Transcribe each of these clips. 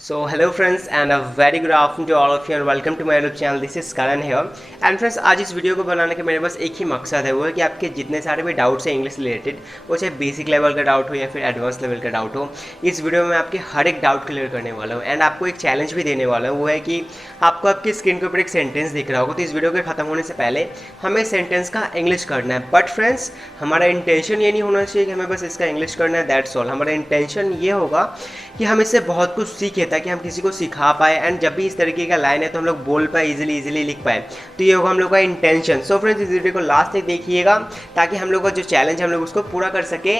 So hello friends and a very good afternoon to all of you and welcome to my YouTube channel. This is Karan here and friends आज इस video को बनाने का मेरे पास एक ही मकसद है, वो है कि आपके जितने सारे भी डाउट्स हैं इंग्लिश रिलेटेड, वो चाहे बेसिक लेवल का डाउट हो या फिर एडवांस लेवल का डाउट हो, इस वीडियो में मैं आपके हर एक डाउट क्लियर करने वाला हूँ एंड आपको एक चैलेंज भी देने वाला हूँ। वो है कि आपको आपकी स्क्रीन के ऊपर एक सेंटेंस दिख रहा होगा, तो इस वीडियो के खत्म होने से पहले हमें सेंटेंस का इंग्लिश करना है। बट फ्रेंड्स हमारा इंटेंशन ये नहीं होना चाहिए कि हमें बस इसका इंग्लिश करना है, दैट्स ऑल। हमारा इंटेंशन ये होगा कि हम इससे बहुत कुछ सीखे ताकि हम किसी को सिखा पाए एंड जब भी इस तरीके का लाइन है तो हम लोग बोल पाए, इजीली लिख पाए। तो ये होगा हम लोग का इंटेंशन। सो फ्रेंड्स इस वीडियो को लास्ट तक देखिएगा ताकि हम लोग का जो चैलेंज है हम लोग उसको पूरा कर सके।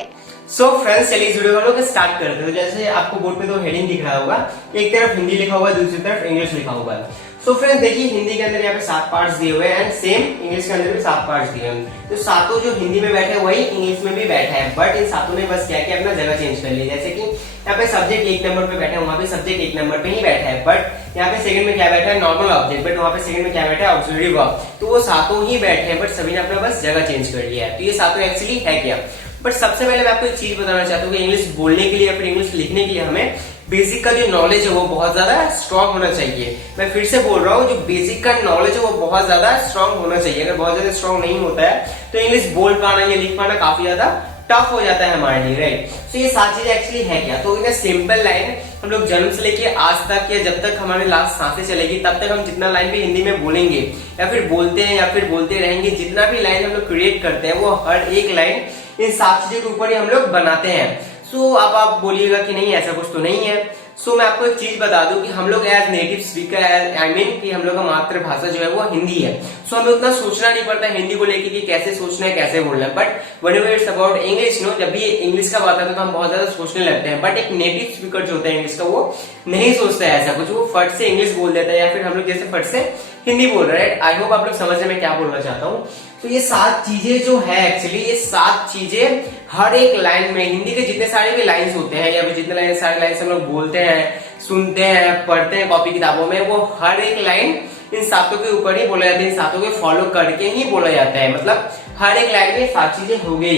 सो फ्रेंड्स चलिए इस वीडियो को हम लोग स्टार्ट करते हैं। जैसे आपको बोर्ड पे दो हेडिंग दिख रहा होगा, एक तरफ हिंदी लिखा हुआ है, दूसरी तरफ इंग्लिश लिखा हुआ है। सो फ्रेंड्स देखिए हिंदी के अंदर यहाँ पे 7 पार्ट्स दिए हुए हैं एंड सेम इंग्लिश के अंदर भी 7 पार्ट्स दिए हैं। तो सातों जो हिंदी में बैठे वही इंग्लिश में भी बैठा है, बट इन सातों ने बस क्या किया, अपना जगह चेंज कर लिया। जैसे कि यहाँ पे सब्जेक्ट 1 नंबर पे बैठा है, वहाँ पे सब्जेक्ट 1 नंबर पे ही बैठा है, बट यहाँ पे सेकंड में क्या बैठा है, नॉर्मल ऑब्जेक्ट, बट वहाँ पे सेकंड में क्या बैठा है, ऑक्सिलरी वर्ब। तो वो सातों ही बैठे हैं बट सभी ने अपना बस जगह चेंज कर लिया है। तो ये सातों एक्चुअली है क्या। बट सबसे पहले मैं आपको एक चीज बताना चाहता हूँ कि इंग्लिश बोलने के लिए या फिर इंग्लिश लिखने के लिए हमें बेसिक का जो नॉलेज है वो बहुत ज्यादा स्ट्रांग होना चाहिए। मैं फिर से बोल रहा हूँ, जो बेसिक का नॉलेज है वो बहुत ज्यादा स्ट्रांग होना चाहिए। अगर बहुत ज्यादा स्ट्रांग नहीं होता है तो इंग्लिश बोल पाना या लिख पाना काफी ज्यादा टफ हो जाता है हमारे लिए, राइट। तो ये सात चीजें एक्चुअली है क्या। तो इन सिंपल लाइन हम लोग जन्म से लेके आज तक या जब तक हमारे लास्ट सांसें चलेगी तब तक हम जितना लाइन भी हिंदी में बोलेंगे या फिर बोलते हैं या फिर बोलते रहेंगे, जितना भी लाइन हम लोग क्रिएट करते हैं वो हर एक लाइन इन सात चीजों के ऊपर ही हम लोग बनाते हैं। सो अब आप बोलिएगा कि नहीं ऐसा कुछ तो नहीं है। सो मैं आपको एक चीज बता दूं कि हम लोग as native speaker I mean कि हम लोग का मातृभाषा जो है वो हिंदी है। सो हमें उतना सोचना नहीं पड़ता हिंदी को लेके कि कैसे सोचना है कैसे बोलना है। But whenever it's about English no, जब भी इंग्लिश का बात आता है तो हम बहुत ज्यादा सोचने लगते हैं। बट एक नेटिव स्पीकर जो होता है इंग्लिश का वो नहीं सोचता है ऐसा कुछ, वो फट से इंग्लिश बोल देता है या फिर हम लोग जैसे फट से हिंदी बोल रहे हैं। आई होप आप लोग समझ रहे हैं मैं क्या बोलना चाहता हूँ। तो ये सात चीजें जो है एक्चुअली, ये सात चीजें हर एक लाइन में, हिंदी के जितने सारे भी लाइंस होते हैं या फिर जितने सारे लाइंस हम लोग बोलते हैं, सुनते हैं, पढ़ते हैं कॉपी किताबों में, वो हर एक लाइन इन सातों के ऊपर ही बोला जाता है, इन सातों को फॉलो करके ही बोला जाता है। मतलब हर एक लाइन में सात चीजें हो गई।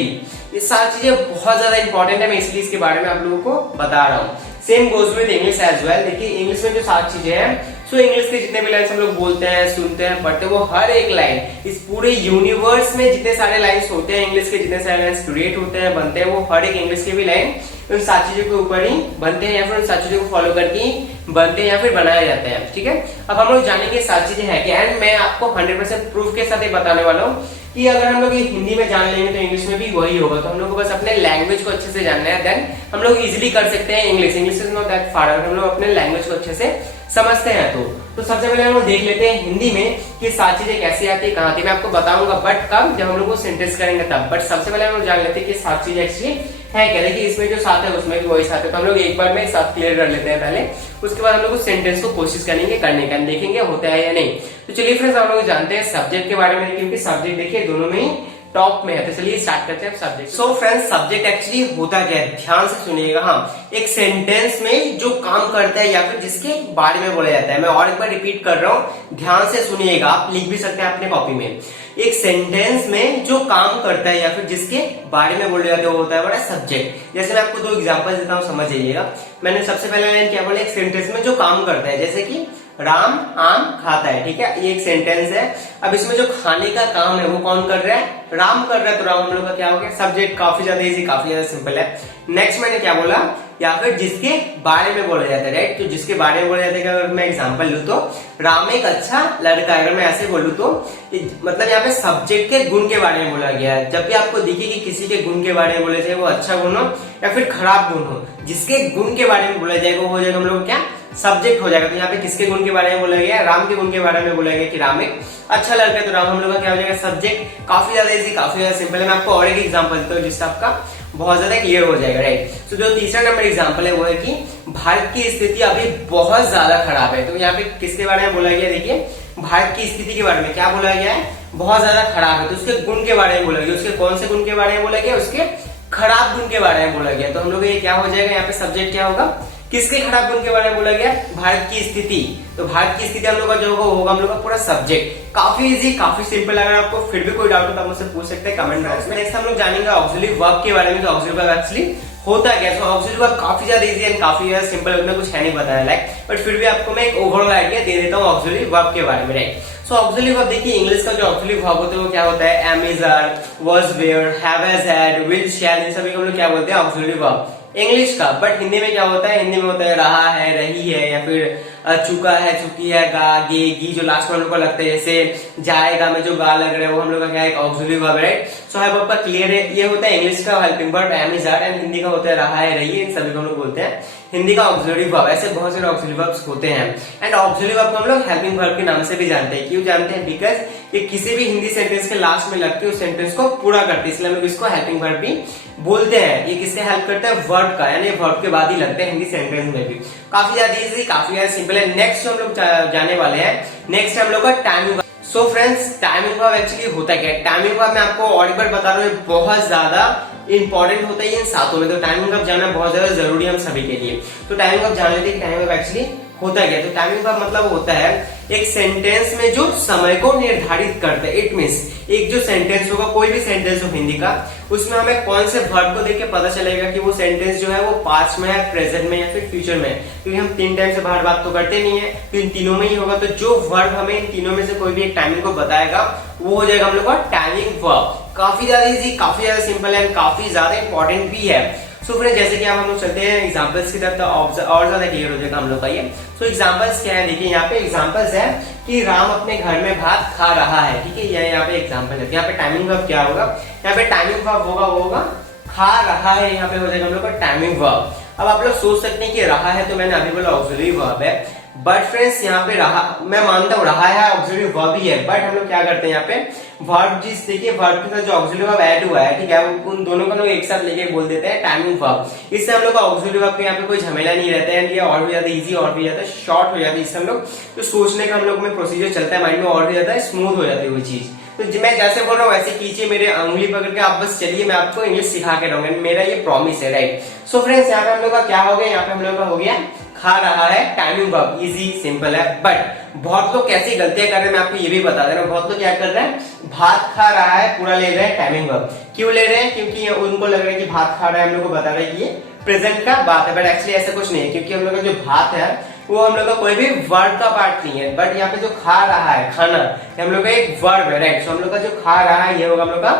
ये सात चीजें बहुत ज्यादा इंपॉर्टेंट है, मैं इसलिए इसके बारे में आप लोगों को बता रहा हूँ। Same goes with English as well. देखिए इंग्लिश में जो सात चीजें हैं, सो इंग्लिश के जितने भी लाइन्स हम लोग बोलते हैं, सुनते हैं, पढ़ते हैं, वो हर एक लाइन इस पूरे यूनिवर्स में जितने सारे लाइन्स होते हैं, इंग्लिश के जितने सारे लाइन्स क्रिएट होते हैं, बनते हैं, वो हर एक इंग्लिश के भी लाइन उन सात चीजों के ऊपर ही बनते हैं या फिर उन सात चीजों को फॉलो करके ही बनते हैं या फिर बनाए जाते हैं। ठीक है, अब हम लोग जानेंगे सात चीजें है क्या एंड मैं आपको 100% प्रूफ के साथ बताने वाला हूँ कि अगर हम लोग ये हिंदी में जान लेंगे तो इंग्लिश में भी वही होगा। तो हम लोग को बस अपने लैंग्वेज को अच्छे से जानना है, देन हम लोग इजीली कर सकते हैं English. English is not that far, अगर हम लोग अपने लैंग्वेज को अच्छे से समझते हैं तो सबसे पहले हम लोग देख लेते हैं हिंदी में कि सात चीजें कैसी आती है, कहाँ आती है। मैं आपको बताऊंगा बट कब, जब हम लोग वो सेंटेंस करेंगे तब। बट सबसे पहले हम लोग जान लेते हैं कि सात चीजें एक्चुअली है क्या। देखिए इसमें जो सात है उसमें भी वही सात है, तो हम लोग एक बार में सात क्लियर कर लेते हैं पहले, उसके बाद हम लोग उस सेंटेंस को कोशिश करेंगे करने का, देखेंगे होता है या नहीं। तो चलिए फ्रेंड्स हम लोग जानते हैं सब्जेक्ट के बारे में, क्योंकि सब्जेक्ट देखिए दोनों में ही टॉप में है। तो चलिए स्टार्ट करते हैं subject. So friends subject actually होता क्या है, ध्यान से सुनिएगा। हाँ, एक सेंटेंस में जो काम करता है या फिर जिसके बारे में बोला जाता है। मैं और एक बार रिपीट कर रहा हूँ, ध्यान से सुनिएगा, आप लिख भी सकते हैं अपने कॉपी में। एक सेंटेंस में जो काम करता है या फिर जिसके बारे में बोले जाते हैं वो होता है बड़ा सब्जेक्ट। जैसे मैं आपको दो एग्जांपल देता हूँ, समझ जाइएगा। मैंने सबसे पहले लाइन क्या बोला, एक सेंटेंस में जो काम करता है, जैसे कि राम आम खाता है। ठीक है, ये एक सेंटेंस है। अब इसमें जो खाने का काम है वो कौन कर रहा है, राम कर रहा है। तो राम हम लोग का क्या हो गया, सब्जेक्ट। काफी ज्यादा इजी, काफी ज्यादा सिंपल है। नेक्स्ट मैंने क्या बोला, या फिर जिसके बारे में बोला जाता है, राइट। तो जिसके बारे में बोला जाता है, अगर मैं एग्जांपल लूं तो राम एक अच्छा लड़का है। अगर मैं ऐसे बोलूं तो मतलब यहाँ पे सब्जेक्ट के गुण के बारे में बोला गया है। जब भी आपको दिखे कि किसी के गुण के बारे में बोले जाए, वो अच्छा गुण हो या फिर खराब गुण हो, जिसके गुण के बारे में बोला जाएगा वो हो जाएगा हम लोग क्या, सब्जेक्ट हो जाएगा। तो यहाँ पे किसके गुण के बारे में बोला गया, राम के गुण के बारे में बोला गया कि राम एक अच्छा लड़का है, तो राम हम लोग का क्या हो जाएगा, सब्जेक्ट। काफी ज्यादा इजी, काफी ज्यादा सिंपल है। मैं आपको और एक एग्जांपल देता हूँ जिससे आपका बहुत ज्यादा क्लियर हो जाएगा, राइट। तो जो तीसरा नंबर एग्जांपल है वो है कि भारत की स्थिति अभी बहुत ज्यादा खराब है। तो यहाँ पे किसके बारे में बोला गया, देखिए भारत की स्थिति के बारे में क्या बोला गया है, बहुत ज्यादा खराब है। तो उसके गुण के बारे में बोला गया, उसके कौन से गुण के बारे में बोला गया, उसके खराब गुण के बारे में बोला गया। तो हम लोग ये क्या हो जाएगा, यहाँ पे सब्जेक्ट क्या होगा, किसके खराब गुण के बारे में बोला गया, भारत की स्थिति। तो भारत की स्थिति हम लोग का जो होगा वो होगा हम लोग का पूरा सब्जेक्ट। काफी इजी, काफी सिंपल। अगर आपको फिर भी कोई डाउट हो तो आप मुझसे पूछ सकते हैं कमेंट बॉक्स में। नेक्स्ट हम लोग जानेंगे ऑक्सिलरी वर्ब के बारे में। तो ऑक्सिलरी वर्ब एक्चुअली होता क्या। सो ऑक्सिलरी वर्ब काफी ज्यादा इजी एंड काफी ज्यादा सिंपल, उतना कुछ है नहीं बताया लाइक, बट फिर भी आपको मैं एक ओवरऑल आइडिया दे देता हूँ ऑक्सिलरी वर्ब के बारे में, राइट। सो ऑक्सिलरी वर्ब देखिए, इंग्लिश का जो ऑक्सिलरी वर्ब होता है वो क्या होता है, am is, are, was, were, have, has, had, will, shall, इन सभी को हम लोग क्या बोलते हैं, ऑक्सिलरी वर्ब इंग्लिश का। बट हिंदी में क्या होता है, हिंदी में होता है रहा है, रही है, या फिर चुका है, चुकी है, गा, गे, गी, जो लास्ट में हम लोग को लगता है, जैसे जाएगा में जो गा लग रहा है वो हम लोग का क्या है, एक ऑक्सिलरी वर्ब, राइट। सो है आपका क्लियर है, ये होता है इंग्लिश का helping verb am is, are, and Hindi का होता है रहा है, रही है, इन सभी को हम लोग बोलते हैं हिंदी का ऑक्सिलरी वर्ब। ऐसे बहुत सारे ऑक्सिलरी वर्ब्स होते हैं, एंड ऑक्सिलरी वर्ब को हम लोग हेल्पिंग वर्ब के नाम से भी जानते हैं। क्यों जानते हैं, बिकॉज ये किसी भी हिंदी सेंटेंस के लास्ट में लगते उस सेंटेंस को पूरा करते हैं, इसलिए हम लोग इसको हेल्पिंग वर्ब भी बोलते हैं। ये किससे हेल्प करता है, वर्ब का, यानी वर्ब के बाद ही लगते हैं हिंदी सेंटेंस में भी। काफी ज्यादा इजी, काफी ज्यादा सिंपल है। नेक्स्ट हम लोग जाने वाले हैं, नेक्स्ट हम लोग का timing. So friends, timing verb actually होता क्या है, टाइमिंग वर्ब मैं आपको और एक बार बता रहा हूँ, बहुत ज्यादा इंपॉर्टेंट होता है इन सातों में, तो टाइमिंग वर्ब जानना बहुत ज्यादा जरूरी है हम सभी के लिए। तो टाइमिंग वर्ब जान लेते हैं, टाइमिंग वर्ब एक्चुअली होता क्या है। तो टाइमिंग वर्ब मतलब होता है एक सेंटेंस में जो समय को निर्धारित करता है। इट मींस एक जो सेंटेंस होगा, कोई भी सेंटेंस हो हिंदी का, उसमें हमें कौन से वर्ब को देख के पता चलेगा कि वो सेंटेंस जो है वो पास्ट में है, प्रेजेंट में, या फिर फ्यूचर में है। क्योंकि हम तीन टाइम से बाहर बात तो करते नहीं है, तो इन तीनों में ही होगा। तो जो वर्ब हमें इन तीनों में से कोई भी एक टाइमिंग को बताएगा वो हो जाएगा हम लोग का टाइमिंग वर्ब। काफी ज्यादा इजी, काफी ज्यादा सिंपल है, काफी ज्यादा इंपॉर्टेंट भी है। सो फ्रेंड्स, जैसे कि अब हम लोग चलते हैं एग्जांपल्स की तरफ, तो और ज्यादा क्लियर हो जाएगा हम लोग का ये। सो एग्जांपल्स क्या है, देखिए यहाँ पे एग्जांपल्स है कि राम अपने घर में भात खा रहा है, ठीक है, ये यहाँ पे एग्जांपल है। यहाँ पे टाइमिंग वर्ब क्या होगा, यहाँ पे टाइमिंग वर्ब होगा वो होगा खा रहा है, यहाँ पे हो जाएगा हम लोग का टाइमिंग वर्ब। अब आप लोग सोच सकते हैं कि रहा है, तो मैंने अभी बोला ऑक्सिलरी वर्ब है, बट फ्रेंड्स यहाँ पे रहा, मैं मानता हूँ रहा है ऑक्सिलरी वर्ब ही है, बट हम लोग क्या करते हैं यहाँ पे वर्ब, जिस देखिए वर्ब के साथ जो ऑक्सिलरी वर्ब ऐड हुआ है, ठीक है, उन दोनों को लोग एक साथ लेके बोल देते हैं टाइमिंग वर्ब। इससे हम लोग का ऑक्सिलरी वर्ब के यहाँ पे कोई झमेला नहीं रहता है, ये और भी ज्यादा इजी, और भी ज्यादा शॉर्ट हो जाता है। इससे हम लोग जो सोचने का हम लोग में प्रोसीजर चलता है माइंड में, और भी ज्यादा स्मूथ हो जाती है वो चीज। तो मैं जैसे बोल रहा हूँ वैसे कीजिए, मेरे अंगुली पकड़ के आप बस चलिए, मैं आपको इंग्लिश सिखा के रहूंगा, मेरा ये प्रॉमिस है, राइट। सो फ्रेंड्स, यहाँ पे हम लोग का क्या हो गया, यहाँ पे हम लोग का हो गया खा रहा है, टाइमिंग वर्ब, इजी सिंपल है। बट बहुत लोग कैसी गलतियां कर रहे हैं मैं आपको ये भी बता दे रहा हूँ। बहुत लोग क्या कर रहे हैं, भात खा रहा है पूरा ले रहे हैं टाइमिंग वर्ब। क्यों ले रहे हैं, क्योंकि उनको लग रहा है कि भात खा रहा है, हम लोग को बता रहे हैं कि ये प्रेजेंट का बात है, बट एक्चुअली ऐसा कुछ नहीं है, क्योंकि हम लोग का जो भात है वो हम लोग का कोई भी वर्ड का पार्ट नहीं है। बट यहाँ पे जो खा रहा है, खाना, हम लोग का एक वर्ब है, राइट। सो हम लोग का जो खा रहा है ये होगा हम लोग का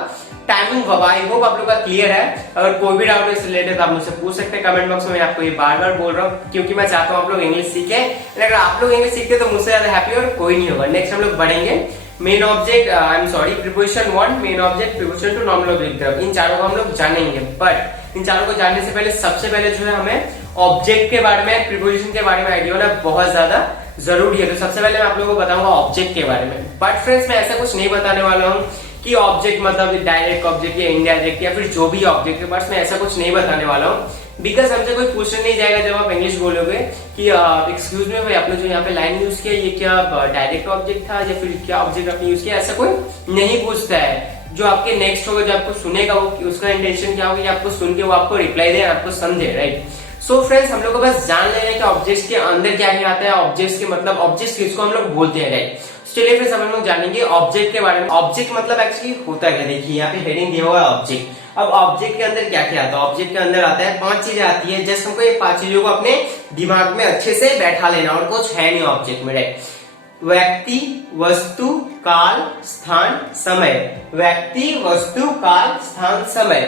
टाइमिंग वर्ब। आई होप आप लोग का क्लियर है। अगर कोई भी डाउट इस रिलेटेड आप मुझसे पूछ सकते हैं कमेंट बॉक्स में। मैं आपको ये बार बार बोल रहा हूँ क्योंकि मैं चाहता हूँ आप लोग इंग्लिश सीखें। अगर आप लोग इंग्लिश सीखते तो मुझसे ज्यादा हैप्पी और कोई नहीं होगा। नेक्स्ट हम लोग बढ़ेंगे main object, I am sorry, preposition 1, main object, preposition 2, normal object. इन चारों को हम लोग जानेंगे, बट इन चारों को जानने से पहले सबसे पहले जो है हमें ऑब्जेक्ट के बारे में, प्रीपोजिशन के बारे में आइडिया होना बहुत ज्यादा जरूरी है। तो सबसे पहले मैं आप लोगों को बताऊंगा ऑब्जेक्ट के बारे में। बट फ्रेंड्स, मैं ऐसा कुछ नहीं बताने वाला हूँ कि ऑब्जेक्ट मतलब डायरेक्ट ऑब्जेक्ट या इनडायरेक्ट या फिर जो भी ऑब्जेक्ट है, बस मैं ऐसा कुछ नहीं बताने वाला हूँ। बिकॉज हमसे कोई पूछने नहीं जाएगा जब आप इंग्लिश बोलोगे कि एक्सक्यूज मी भाई, आपने जो यहाँ पे लाइन यूज किया ये क्या डायरेक्ट ऑब्जेक्ट था या फिर क्या ऑब्जेक्ट आपने यूज किया, ऐसा कोई नहीं पूछता है। जो आपके नेक्स्ट होगा, जो आपको सुनेगा, वो उसका इंटेंशन क्या होगा कि आपको सुन के वो आपको रिप्लाई दे, आपको समझे, राइट। सो फ्रेंड्स, हम लोग को बस जान लेना है कि ऑब्जेक्ट्स के अंदर क्या क्या आता है, ऑब्जेक्ट्स के मतलब ऑब्जेक्ट्स किसको हम लोग बोलते हैं, राइट। चलिए फ्रेंड्स, हम लोग जानेंगे ऑब्जेक्ट के बारे में। ऑब्जेक्ट मतलब एक्चुअली होता है क्या, देखिए यहाँ पे हेडिंग दिया हुआ है ऑब्जेक्ट। अब ऑब्जेक्ट के अंदर क्या क्या आता है, ऑब्जेक्ट के अंदर आता है 5 चीजें आती है। जस्ट हमको ये 5 चीजों को अपने दिमाग में अच्छे से बैठा लेना, और कुछ है नहीं ऑब्जेक्ट में, राइट। व्यक्ति, वस्तु, काल, स्थान, समय। व्यक्ति, वस्तु, काल, स्थान, समय,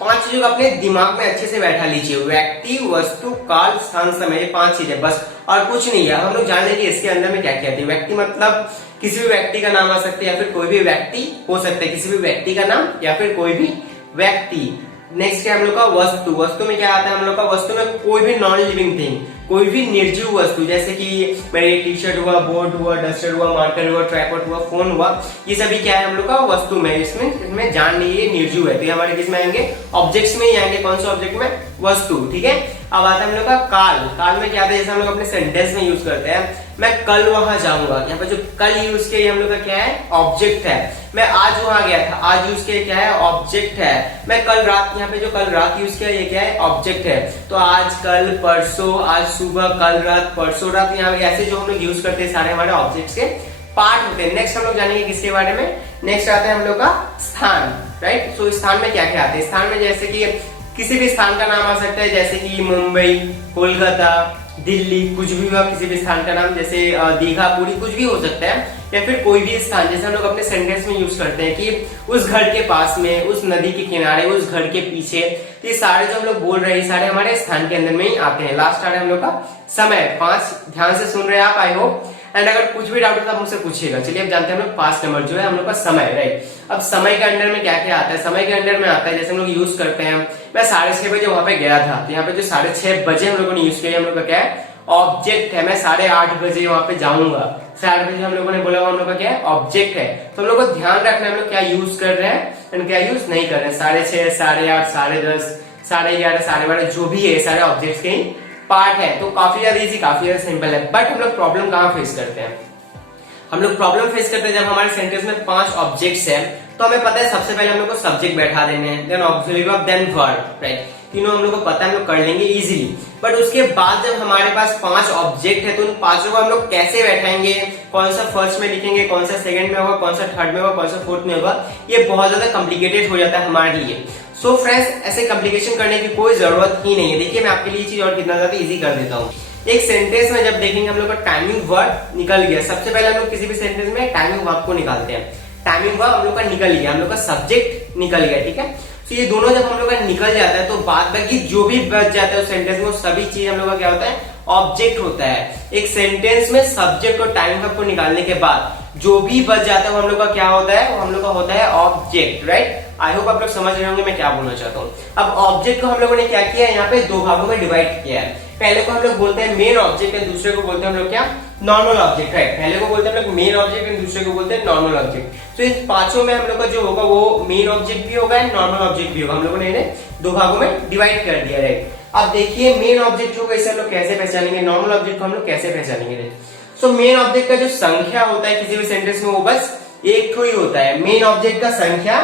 5 चीजों को अपने दिमाग में अच्छे से बैठा लीजिए। व्यक्ति, वस्तु, काल, स्थान, समय, ये 5 चीजें बस, और कुछ नहीं है। हम लोग जान लेंगे इसके अंदर में क्या क्या है। व्यक्ति मतलब किसी भी व्यक्ति का नाम आ सकता है या फिर कोई भी व्यक्ति हो सकता है, किसी भी व्यक्ति का नाम या फिर कोई भी व्यक्ति। नेक्स्ट है हम लोग का वस्तु। वस्तु में क्या आता है हम लोग का, वस्तु में कोई भी नॉन लिविंग थिंग, कोई भी निर्जीव वस्तु, जैसे कि मेरे टी शर्ट हुआ, बोर्ड हुआ, डस्टर हुआ, मार्कर हुआ, ट्राइपॉड हुआ, फोन हुआ, ये सभी क्या है हम लोग का वस्तु में। इसमें जान लीजिए निर्जीव है, तो ये हमारे किस में आएंगे, ऑब्जेक्ट्स में ही आएंगे। कौन से ऑब्जेक्ट में, वस्तु, ठीक है। अब आता है हम लोग का काल। काल में क्या आता है, जैसे हम लोग अपने सेंटेंस में यूज करते हैं, मैं कल वहां जाऊंगा, यहाँ पे जो कल यूज किया हम लोग का क्या है, ऑब्जेक्ट है। मैं आज वहां गया था, आज यूज किया क्या है, ऑब्जेक्ट है। मैं कल रात, यहाँ पे जो कल रात यूज किया ये क्या है, ऑब्जेक्ट है। तो आज, कल, परसों, आज सुबह, कल रात, परसों रात, यहाँ ऐसे जो हम लोग यूज करते हैं सारे हमारे ऑब्जेक्ट्स के पार्ट होते हैं। नेक्स्ट हम लोग जानेंगे किसके बारे में, नेक्स्ट आता है हम लोग का स्थान, राइट। सो स्थान में क्या क्या आते हैं, स्थान में जैसे कि किसी भी स्थान का नाम आ सकता है, जैसे कि मुंबई, कोलकाता, दिल्ली, कुछ भी हुआ किसी भी स्थान का नाम, जैसे दीघा, पुरी, कुछ भी हो सकता है, या फिर कोई भी स्थान जैसे हम लोग अपने सेंटेंस में यूज करते हैं कि उस घर के पास में, उस नदी के किनारे, उस घर के पीछे। तो ये सारे जो हम लोग बोल रहे हैं सारे हमारे स्थान के अंदर में ही आते हैं। लास्ट आ रहा है हम लोग का समय। 5 ध्यान से सुन रहे हैं आप, आई होप। एंड अगर कुछ भी डाउट है तो आप मुझसे पूछिएगा। चलिए अब जानते हैं हम लोग 5 नंबर जो है हम लोग का समय, राइट। अब समय के अंडर में क्या क्या आता है? समय के अंडर में आता है जैसे हम लोग यूज करते हैं, मैं 6:30 बजे वहां पे गया था, तो यहाँ पे जो 6:30 बजे हम लोगों ने यूज किया, हम लोग का क्या है? ऑब्जेक्ट है। मैं 8:30 बजे वहां पे जाऊंगा, 8:30 बजे हम लोगों ने बोला, हम लोग का क्या है? ऑब्जेक्ट है। तो हम लोग को ध्यान रखना है हम लोग क्या यूज कर रहे हैं एंड क्या यूज नहीं कर रहे हैं। 6:30, 8:30, 10:30, 11:30, 12:30 जो भी है सारे ऑब्जेक्ट्स के ही पार्ट है। तो काफी ज्यादा इजी, काफी ज्यादा सिंपल है। बट हम लोग प्रॉब्लम कहाँ फेस करते हैं? हम लोग प्रॉब्लम फेस करते हैं जब हमारे सेंटेंस में 5 ऑब्जेक्ट्स हैं, तो हमें पता है सबसे पहले हम लोग को सब्जेक्ट बैठा देने हैं, then object verb, then verb, right. तीनों हम लोग को पता है, हम लोग कर लेंगे इजीली। बट उसके बाद जब हमारे पास 5 ऑब्जेक्ट है तो उन 5 को हम लोग कैसे बैठाएंगे, कौन सा फर्स्ट में लिखेंगे, कौन सा सेकंड में होगा, कौन सा थर्ड में होगा, कौन सा फोर्थ में होगा, ये बहुत ज्यादा कॉम्प्लिकेटेड हो जाता है हमारे लिए। सो फ्रेंड्स, ऐसे कॉम्प्लिकेशन करने की कोई जरूरत ही नहीं है। देखिए मैं आपके लिए चीज और कितना ज्यादा इजी कर देता हूँ। एक सेंटेंस में जब देखेंगे हम लोग का टाइमिंग वर्ब निकल गया, सबसे पहले हम लोग किसी भी सेंटेंस में टाइमिंग वर्ब को निकालते हैं। टाइमिंग वर्ब हम लोग का निकल गया, हम लोग का सब्जेक्ट निकल गया, ठीक है। तो ये दोनों जब हम लोग का निकल जाता है तो बाद बाकी जो भी बच जाता है उस सेंटेंस में, वो सभी चीज हम लोग का क्या होता है? ऑब्जेक्ट होता है। एक सेंटेंस में सब्जेक्ट और टाइमिंग वर्ब को निकालने के बाद जो भी बच जाता है वो हम लोग का क्या होता है? वो हम लोग का होता है ऑब्जेक्ट, राइट। आई होप आप लोग समझ रहे होंगे मैं क्या बोलना चाहता हूँ। अब ऑब्जेक्ट को हम लोगों ने क्या किया है? यहाँ पे 2 भागों में डिवाइड किया है। पहले को हम लोग बोलते हैं मेन ऑब्जेक्ट एंड दूसरे को बोलते हैं हम लोग क्या? Normal object, right. पहले को बोलते हैं हम लोग मेन ऑब्जेक्ट एंड दूसरे को बोलते हैं नॉर्मल ऑब्जेक्ट। तो इन पांचों में हम लोग का जो होगा वो मेन ऑब्जेक्ट भी होगा एंड नॉर्मल ऑब्जेक्ट भी होगा। हम लोगों ने इन्हें 2 भागों में डिवाइड कर दिया, राइट। अब देखिए मेन ऑब्जेक्ट होगा इसे हम लोग कैसे पहचानेंगे, नॉर्मल ऑब्जेक्ट को हम लोग कैसे पहचानेंगे? सो मेन ऑब्जेक्ट का जो संख्या होता है किसी भी सेंटेंस में वो बस एक ही होता है। मेन ऑब्जेक्ट का संख्या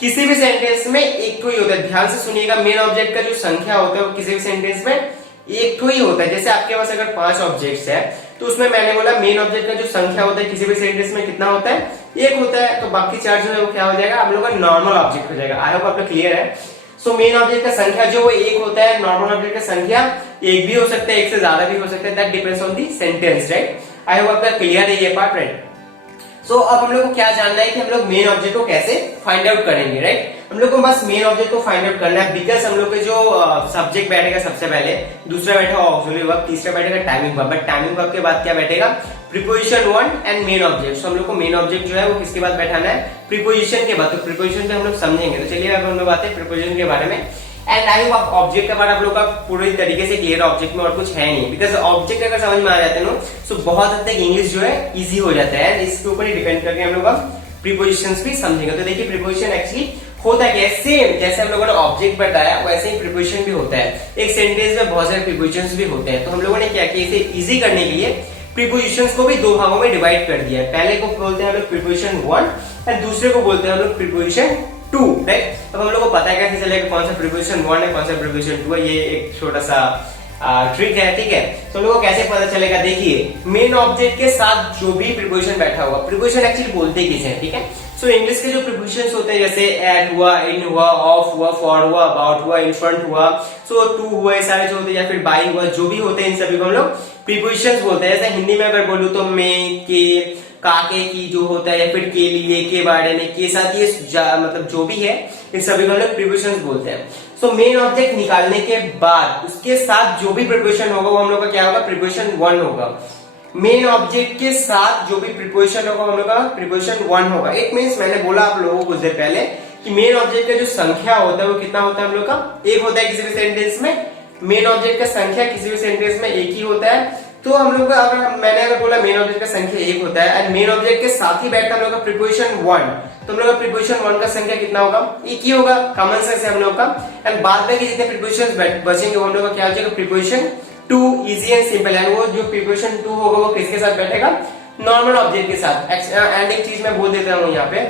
किसी भी सेंटेंस में एक ही होता है। ध्यान से सुनिएगा, मेन ऑब्जेक्ट का जो संख्या होता है वो किसी भी सेंटेंस में एक ही होता है। जैसे आपके पास अगर 5 ऑब्जेक्ट्स है तो उसमें मैंने बोला मेन ऑब्जेक्ट का जो संख्या होता है किसी भी सेंटेंस में कितना होता है? एक होता है। तो बाकी 4 जो है वो क्या हो जाएगा? हम लोग का नॉर्मल ऑब्जेक्ट हो जाएगा। आई होप आपको क्लियर है। सो मेन ऑब्जेक्ट का संख्या जो वो एक होता है, नॉर्मल ऑब्जेक्ट का संख्या एक भी हो सकता है, एक से ज्यादा भी हो सकता है, that depends on the sentence, right. I hope आपका क्लियर है ये पार्ट, राइट। सो अब हम लोग को क्या जानना है कि हम लोग मेन ऑब्जेक्ट को कैसे फाइंड आउट करेंगे, राइट। हम लोग को बस मेन ऑब्जेक्ट को फाइंड आउट करना है, बिकॉज हम लोग के जो सब्जेक्ट बैठेगा सबसे पहले, दूसरा बैठेगा ऑक्सिलरी वर्ब, तीसरा बैठेगा timing verb. But timing verb के बाद क्या बैठेगा? Preposition 1 and main object. तो हम लोग को मेन ऑब्जेक्ट जो है वो किसके बाद बैठाना है? प्रीपोजिशन के बाद। तो प्रीपोजिशन पे हम लोग समझेंगे। तो चलिए अब हम लोग बात है प्रीपोजिशन के बारे में। एंड आई होप ऑब्जेक्ट का बारे आप लोग का पूरी तरीके से क्लियर, ऑब्जेक्ट में और कुछ है नहीं। बिकॉज ऑब्जेक्ट अगर समझ में आ जाते हैं तो बहुत हद तक इंग्लिश जो है इजी हो जाता है। इसके ऊपर ही डिपेंड करके हम लोग अब प्रीपोजिशंस भी समझेंगे। तो देखिए प्रीपोजिशन एक्चुअली होता है सेम जैसे हम लोगों ने ऑब्जेक्ट बताया वैसे ही प्रीपोजिशन भी होता है। एक सेंटेंस में बहुत सारे प्रीपोजिशंस भी होते हैं। तो हम लोगों ने क्या किया, इसे इजी करने के लिए प्रीपोजिशंस को भी 2 भागों में डिवाइड कर दिया है। पहले को बोलते हैं हम लोग प्रीपोजिशन 1 एंड दूसरे को बोलते हैं हम लोग प्रीपोजिशन 2, राइट। अब हम लोग को पता है कैसे चलेगा कौन सा प्रीपोजिशन 1 है, कौन सा प्रीपोजिशन 2 है। ये एक छोटा सा ट्रिक है, ठीक है। तो लोगों को कैसे पता चलेगा? देखिए मेन ऑब्जेक्ट के साथ जो भी प्रीपोजिशन बैठा होगा, प्रीपोजिशन एक्चुअली बोलते किसे हैं, ठीक है। सो इंग्लिश के जो प्रीपोजिशंस होते हैं जैसे एट हुआ, इन हुआ, ऑफ हुआ, फॉर हुआ, अबाउट हुआ, इन फ्रंट हुआ, सो टू हुआ, सारे जो होते हैं, या फिर बाई हुआ, जो भी होते हैं इन सभी को हम लोग प्रीपोजिशंस बोलते हैं। जैसे हिंदी में अगर बोलूं तो मैं, के, काके की जो होता है, या फिर के लिए, के बारे में, के साथ ये मतलब जो भी है इन सभी को हम लोग प्रीपोजिशंस बोलते हैं। सो मेन ऑब्जेक्ट निकालने के बाद उसके साथ जो भी प्रीपोजिशन होगा वो हम लोग का क्या होगा? प्रीपोजिशन 1 होगा। मेन ऑब्जेक्ट के साथ जो भी प्रीपोजिशन होगा हम लोग का प्रीपोजिशन 1 होगा। इट मींस मैंने बोला आप लोगों को कुछ देर पहले कि मेन ऑब्जेक्ट का जो संख्या होता है वो कितना होता है हम लोग का? एक होता है किसी भी सेंटेंस में। मेन ऑब्जेक्ट का संख्या किसी भी सेंटेंस में एक ही होता है। तो हम लोग का मैंने बोला मेन ऑब्जेक्ट का संख्या एक होता है एंड मेन ऑब्जेक्ट के साथ ही बैठता हम लोग का प्रीपोजिशन 1। तो हम लोग का प्रीपोजिशन 1 का संख्या कितना होगा? एक ही होगा। कॉमन सेंस है हम लोग का। एंड बाद में जितने प्रीपोजिशंस बचेंगे वो हम लोग का क्या हो जाएगा? Preposition 2, easy and simple. And वो जो प्रीपोजिशन 2 होगा वो किसके साथ बैठेगा? नॉर्मल ऑब्जेक्ट के साथ। एंड एक चीज मैं बोल देता हूँ यहाँ पे,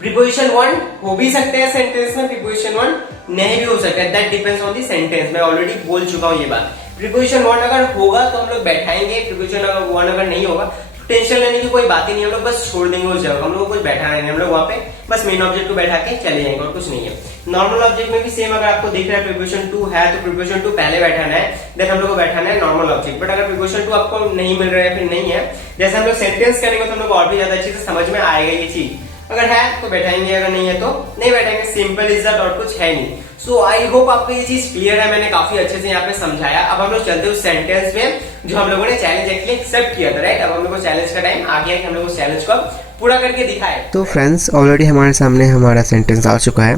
प्रीपोजिशन 1 हो भी सकते हैं सेंटेंस में, प्रीपोजिशन 1 नहीं भी हो सकता है, that depends on the sentence. मैं ऑलरेडी बोल चुका हूँ ये बात। प्रीपोजिशन 1 अगर होगा तो हम लोग बैठाएंगे, प्रीपोजिशन 1 अगर नहीं होगा टेंशन लेने की कोई बात ही नहीं, हम लोग बस छोड़ देंगे उस जगह, हम लोग को कुछ बैठा नहीं, हम लोग वहाँ पे बस मेन ऑब्जेक्ट को बैठा के चले जाएंगे और कुछ नहीं है। नॉर्मल ऑब्जेक्ट में भी सेम, अगर आपको दिख रहा है प्रीपोजिशन टू है तो प्रीपोजिशन टू पहले बैठाना है, देन हम लोग को बैठाना है नॉर्मल ऑब्जेक्ट। बट अगर प्रीपोजिशन टू आपको नहीं मिल रहा है, फिर नहीं है, जैसे हम लोग सेंटेंस करेंगे तो हम लोग और भी ज्यादा अच्छे से समझ में आएगा ये चीज। अगर है तो बैठाएंगे, अगर नहीं है तो नहीं बैठाएंगे, सिंपल इज दैट, और कुछ है नहीं। सो आई होप आपको ये चीज क्लियर है, मैंने काफी अच्छे से यहाँ पे समझाया। अब हम लोग चलते हैं उस सेंटेंस में जो हम लोगों ने चैलेंज एक्चुअली एक्सेप्ट किया था, राइट। अब हम लोग को चैलेंज का टाइम आ गया है कि हम लोग उस चैलेंज को पूरा करके दिखाए। तो फ्रेंड्स ऑलरेडी हमारे सामने हमारा सेंटेंस आ चुका है।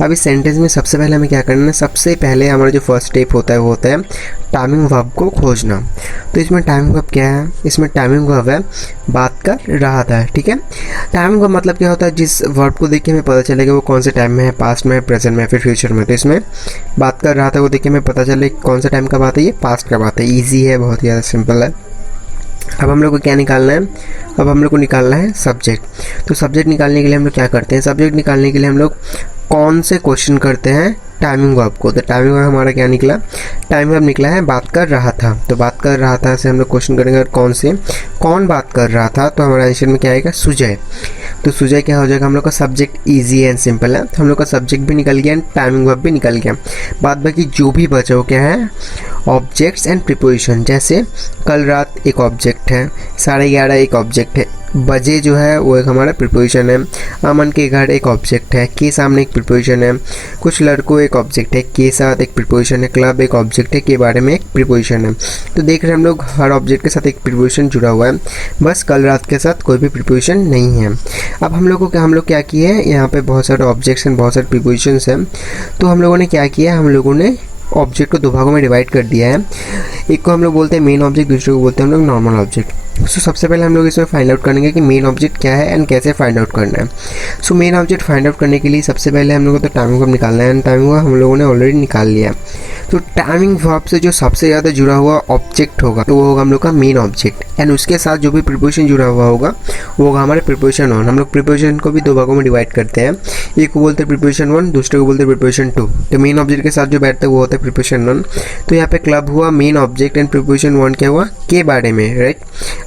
अब इस सेंटेंस में सबसे पहले हमें क्या करना है, सबसे पहले हमारा जो फर्स्ट स्टेप होता है वो होता है टाइमिंग वर्ब को खोजना। तो इसमें टाइमिंग वर्ब क्या है, इसमें टाइमिंग वर्ब है बात कर रहा था, ठीक है। टाइमिंग वर्ब मतलब क्या होता है, जिस वर्ब को देख के हमें पता चलेगा वो कौन से टाइम में है, पास्ट में है, प्रेजेंट में है, फिर फ्यूचर में। तो इसमें बात कर रहा था वो देख के हमें पता चले कौन सा टाइम का बात है, ये पास्ट का बात है। ईजी है, बहुत ही ज़्यादा सिंपल है। अब हम लोग को क्या निकालना है, अब हम लोग को निकालना है सब्जेक्ट। तो सब्जेक्ट निकालने के लिए हम लोग क्या करते हैं, सब्जेक्ट निकालने के लिए हम लोग कौन से क्वेश्चन करते हैं, टाइमिंग वर्ब को। तो टाइमिंग वर्ब हमारा क्या निकला, टाइमिंग वर्ब निकला है बात कर रहा था। तो बात कर रहा था से हम लोग क्वेश्चन करेंगे कौन से, कौन बात कर रहा था, तो हमारा आंसर में क्या आएगा, सुजय। तो सुजय क्या हो जाएगा, हम लोग का सब्जेक्ट इजी एंड सिंपल है, तो हम लोग का सब्जेक्ट भी निकल गया एंड टाइमिंग वर्ब भी निकल गया। बाद बाकी जो भी बचा वो क्या है, ऑब्जेक्ट्स एंड प्रीपोजिशन। जैसे कल रात एक ऑब्जेक्ट है, 11:30 एक ऑब्जेक्ट है, बजे जो है वो एक हमारा प्रीपोजिशन है, अमन के घर एक ऑब्जेक्ट है, के सामने एक प्रीपोजिशन है, कुछ लड़कों एक ऑब्जेक्ट है, के साथ एक प्रीपोजिशन है, क्लब एक ऑब्जेक्ट है, के बारे में एक प्रीपोजिशन है। तो देख रहे हैं हम लोग हर ऑब्जेक्ट के साथ एक प्रीपोजिशन जुड़ा हुआ है, बस कल रात के साथ कोई भी प्रीपोजिशन नहीं है। अब हम लोग क्या किया है, यहाँ पे बहुत सारे ऑब्जेक्ट्स एंड बहुत सारे प्रीपोजिशंस हैं। तो हम लोगों ने क्या किया, हम लोगों ने ऑब्जेक्ट को दो भागों में डिवाइड कर दिया है। एक को हम लोग बोलते हैं मेन ऑब्जेक्ट, दूसरे को बोलते हैं हम लोग नॉर्मल ऑब्जेक्ट। सो सबसे पहले हम लोग इसमें फाइंड आउट करेंगे कि मेन ऑब्जेक्ट क्या है एंड कैसे फाइंड आउट करना है। So main object find out करने के लिए सबसे पहले हम लोगों को तो टाइमिंग वर्ब निकालना है एंड टाइमिंग वर्ब हम लोगों ने ऑलरेडी निकाल लिया। तो टाइमिंग वर्ब से जो सबसे ज़्यादा जुड़ा हुआ ऑब्जेक्ट होगा तो वो होगा हम लोग का मेन ऑब्जेक्ट, एंड उसके साथ जो भी प्रीपोजिशन जुड़ा हुआ होगा वो होगा हमारे प्रीपोजिशन ऑन। हम लोग प्रीपोजिशन को भी दो भागों में डिवाइड करते हैं, एक को बोलते हैं प्रीपोजिशन वन, दूसरे को बोलते हैं प्रीपोजिशन टू। तो मेन ऑब्जेक्ट के साथ जो बैठता है वो होता है प्रीपोजिशन वन। तो यहाँ पे क्लब हुआ main object and preposition one क्या हुआ, के बारे में, राइट।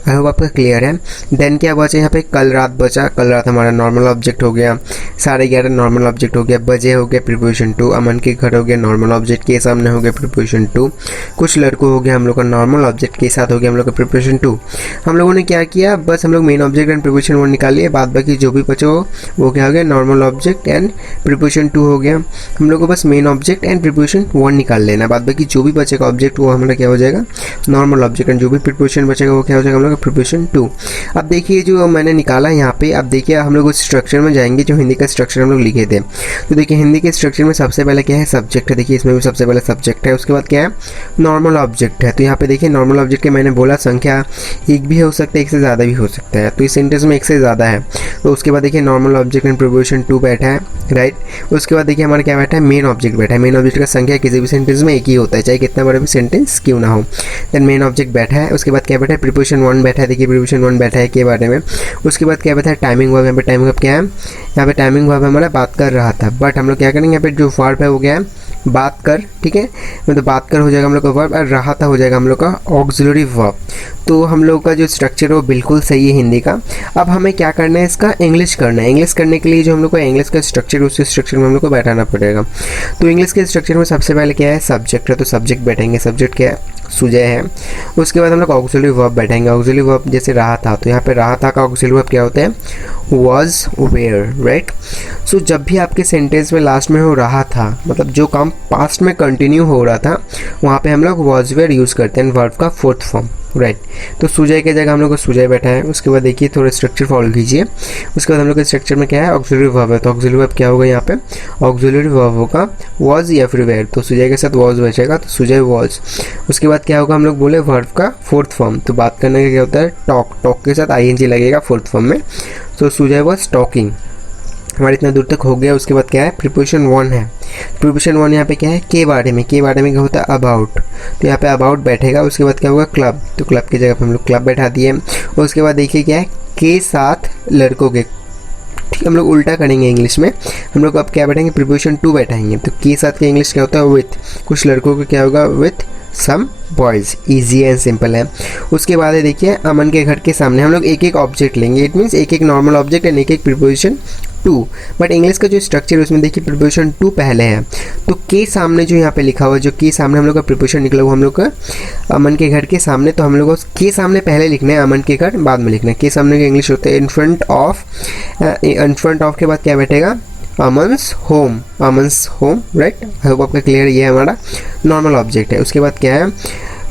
आई होप आपका क्लियर है। देन क्या बचा यहाँ पे, कल रात बचा, कल रात हमारा नॉर्मल ऑब्जेक्ट हो गया, 11:30 नॉर्मल ऑब्जेक्ट हो गया, बजे हो गया प्रीपोजिशन टू, अमन के घर हो गया नॉर्मल ऑब्जेक्ट, के सामने हो गया प्रीपोजिशन टू, कुछ लड़कों हो गया हम लोग का नॉर्मल ऑब्जेक्ट, के साथ हो गया हम लोग का प्रीपोजिशन टू। हम लोगों ने क्या किया, बस हम लोग main object and preposition one निकाल लिए, बाद बाकी जो भी बचा हो वो क्या हो गया, normal object and preposition two हो गया। हम लोग को बस main object and preposition one निकाल लेना, बाद बाकी जो भी बचेगा ऑब्जेक्ट वो हमारा क्या हो जाएगा, नॉर्मल ऑब्जेक्ट, एंड जो भी प्रीपोजिशन बचेगा वो क्या हो जाएगा हम लोग का प्रीपोजिशन टू। अब देखिए जो मैंने निकाला यहाँ पे, अब देखिए हम लोग उस स्ट्रक्चर में जाएंगे जो हिंदी का स्ट्रक्चर हम लोग लिखे थे। तो देखिए हिंदी के स्ट्रक्चर में सबसे पहले क्या है, सब्जेक्ट है। देखिए इसमें भी सबसे पहले सब्जेक्ट है, उसके बाद क्या है, नॉर्मल ऑब्जेक्ट है। तो यहाँ पे देखिए नॉर्मल ऑब्जेक्ट के मैंने बोला संख्या एक भी हो सकता है, एक से ज़्यादा भी हो सकता है। तो इस सेंटेंस में एक से ज़्यादा है। तो उसके बाद देखिए normal object and preposition two बैठा है, राइट। उसके बाद देखिए हमारा क्या बैठा है, मेन ऑब्जेक्ट बैठा है। मेन ऑब्जेक्ट का संख्या किसी भी सेंटेंस में एक ही होता है, चाहे कितना बड़ा भी सेंटेंस क्यों ना हो। देन मेन ऑब्जेक्ट बैठा है, उसके बाद क्या बैठा है, प्रीपोजिशन वन बैठा है। देखिए प्रीपोजिशन वन बैठा है के बारे में। उसके बाद क्या बैठा है, टाइमिंग वर्ब। यहाँ पे टाइमिंग वर्ब क्या है, यहाँ पे टाइमिंग वर्ब हमारा बात कर रहा था, बट हम लोग क्या करेंगे, यहाँ पे जो वर्ब है वो क्या है, बात कर, ठीक है। मतलब बात कर हो जाएगा हम लोग का वर्ब, और रहा था हो जाएगा हम लोग का ऑक्सिलरी वर्ब। तो हम लोग का जो स्ट्रक्चर है वो बिल्कुल सही है हिंदी का। अब हमें क्या करना है, इसका इंग्लिश करना है। इंग्लिश करने के लिए जो हम लोग का इंग्लिश का स्ट्रक्चर है उस स्ट्रक्चर में हम लोग को बैठाना पड़ेगा। तो इंग्लिश के स्ट्रक्चर में सबसे पहले क्या है, सब्जेक्ट है, तो सब्जेक्ट बैठेंगे। सब्जेक्ट क्या है, सुजय है। उसके बाद हम लोग ऑक्सिलरी वर्ब बैठेंगे। ऑक्सिलरी वर्ब जैसे रहा था, तो यहाँ पे रहा था का ऑक्सिलरी वर्ब क्या होता है, was, were, राइट। सो जब भी आपके सेंटेंस में लास्ट में हो रहा था, मतलब जो काम पास्ट में कंटिन्यू हो रहा था, वहाँ पे हम लोग was, were यूज़ करते हैं वर्ब का फोर्थ फॉर्म, राइट। तो सुजय की जगह हम लोग को सुजय बैठा है। उसके बाद देखिए थोड़ा स्ट्रक्चर फॉलो कीजिए। उसके बाद हम लोग के स्ट्रक्चर में क्या है, ऑक्सिलरी वर्ब है। तो ऑक्सिलरी वर्ब क्या होगा, यहाँ पे ऑक्सिलरी वर्ब होगा was या फिर were। तो सुजय के साथ was बचेगा, तो सुजय was। उसके बाद क्या होगा, हम लोग बोले वर्ब का फोर्थ फॉर्म। तो बात करने का क्या होता है, टॉक। टॉक के साथ ing लगेगा फोर्थ फॉर्म में। तो सुजय was टॉकिंग। हमारे इतना दूर तक हो गया। उसके बाद क्या है, प्रीपोजिशन वन है। प्रीपोजिशन वन यहाँ पे क्या है, के बारे में। के बारे में क्या होता है, अबाउट। तो यहाँ पे अबाउट बैठेगा। उसके बाद क्या होगा, क्लब। तो क्लब की जगह पे हम लोग क्लब बैठा दिए। उसके बाद देखिए क्या है, के साथ लड़कों के, ठीक, हम लोग उल्टा करेंगे इंग्लिश में। हम लोग अब क्या बैठेंगे, प्रीपोजिशन टू बैठाएंगे। तो के साथ के इंग्लिश क्या होता है, विथ। कुछ लड़कों को क्या होगा, with some boys, easy and simple है। उसके बाद है देखिए अमन के घर के सामने हम लोग एक एक ऑब्जेक्ट लेंगे, इट मीन्स एक एक नॉर्मल ऑब्जेक्ट एंड एक एक प्रीपोजिशन टू। बट इंग्लिश का जो स्ट्रक्चर है उसमें देखिए प्रीपोजिशन टू पहले है, तो के सामने जो यहाँ पे लिखा हुआ है, जो के सामने हम लोग का प्रीपोजिशन निकला हुआ हम लोग का अमन के घर के सामने, तो हम लोग को के सामने पहले लिखना है, अमन के घर बाद में लिखना है। के सामने का इंग्लिश होता है in front of, in front of के बाद क्या बैठेगा, Aman's home, Aman's home, right. I hope आपका क्लियर, ये हमारा नॉर्मल ऑब्जेक्ट है। उसके बाद क्या है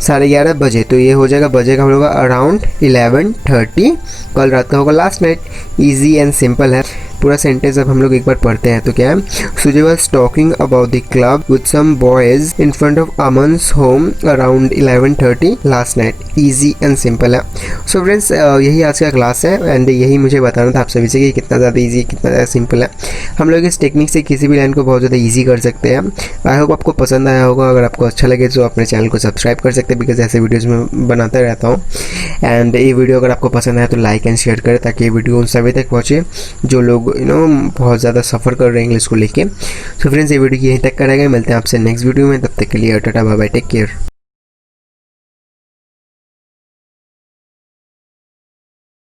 11:30 बजे, तो ये हो जाएगा बजेगा हम लोग का अराउंड 11:30, कल रात का होगा last night. Easy and simple है। पूरा सेंटेंस अब हम लोग एक बार पढ़ते हैं तो क्या है, Sujay was talking about the club with some boys in front of Aman's home around 11:30 last night. Easy and simple है। सो फ्रेंड्स यही आज का क्लास है एंड यही मुझे बताना था आप सभी से कि कितना ज़्यादा ईजी कितना ज़्यादा सिंपल है। हम लोग इस टेक्निक से किसी भी लाइन को बहुत ज़्यादा ईजी कर सकते हैं। आई होप आपको पसंद आया होगा। अगर आपको अच्छा लगे तो अपने चैनल को सब्सक्राइब कर सकते हैं, बिकॉज ऐसे वीडियोज़ में बनाता रहता हूँ। एंड ये वीडियो अगर आपको पसंद आया तो लाइक एंड शेयर करें ताकि ये वीडियो उन सभी तक पहुँचे जो लोग बहुत ज़्यादा सफ़र कर रहे हैं इंग्लिश को लेके। सो फ्रेंड्स ये वीडियो यहीं तक करेंगे, मिलते हैं आपसे नेक्स्ट वीडियो में, तब तक के लिए tata bye bye, take care.